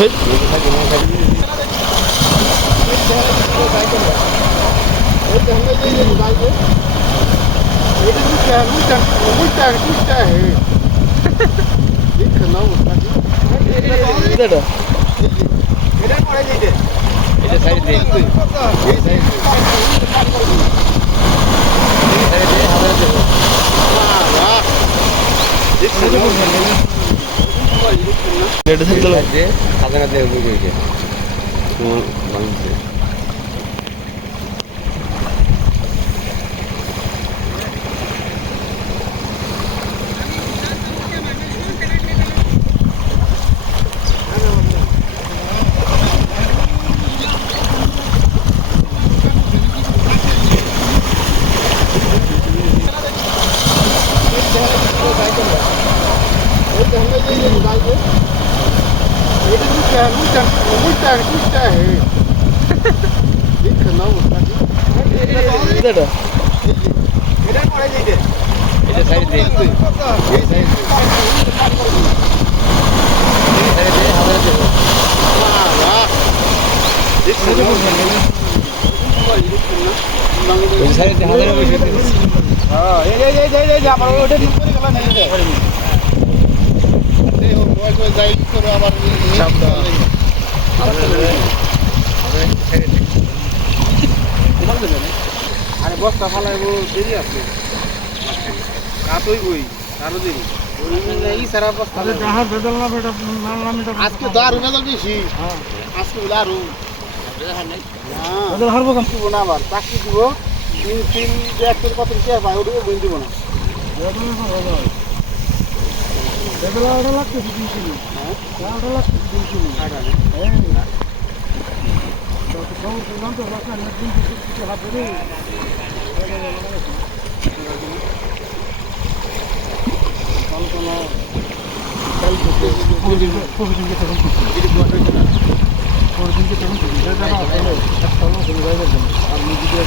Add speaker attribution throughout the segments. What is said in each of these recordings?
Speaker 1: Sim.
Speaker 2: Muita,
Speaker 3: é muita, muita. Isso não, tá aqui. Cadê? Cadê? Cadê? Cadê? Cadê? Cadê? Cadê? Cadê? Cadê? é Cadê? Cadê?
Speaker 1: এটা থেকে
Speaker 2: side দিয়ে
Speaker 3: হাজার দেবো বুঝে গেছে তোমার বাংলাদেশে এটা এটা সাইড দিয়ে এই সাইড এই
Speaker 2: সাইড দিয়ে হাজার দেবো
Speaker 3: ওই সাইড দিয়ে হাজার বসে দেবো আরে বস্তা ফালাইব দেরি আছে কাতই বই আরও দেরি
Speaker 4: আজকে তো আরও
Speaker 3: বেদল বেশি আজকে বলে আরও না আবার চাকরি দিব তিন তিন কত শেয়ার পাই ওটুকু বই দিব না
Speaker 4: প্রতিদিনকে তখন প্রতিদিনকে তখন আর নিজেদের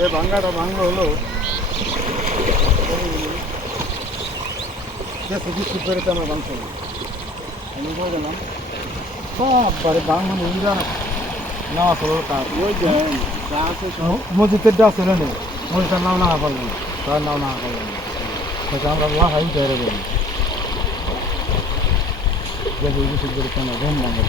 Speaker 4: এ ভাঙ্গাটা ভাঙ্গা হলো। সুখী সুখের আমরা ভাঙছ। আমি বলে গেলাম সব বারে ভাঙানো ইরা না আসলে কাজ
Speaker 3: ওই যে
Speaker 4: মসজিদের ডাক ছিল না মসজিদের নাম না পারলাম তার নাম না পারলাম সেটা আমরা লাহাই ধরে বলি। যে সুখের কেন ঘুম ভাঙা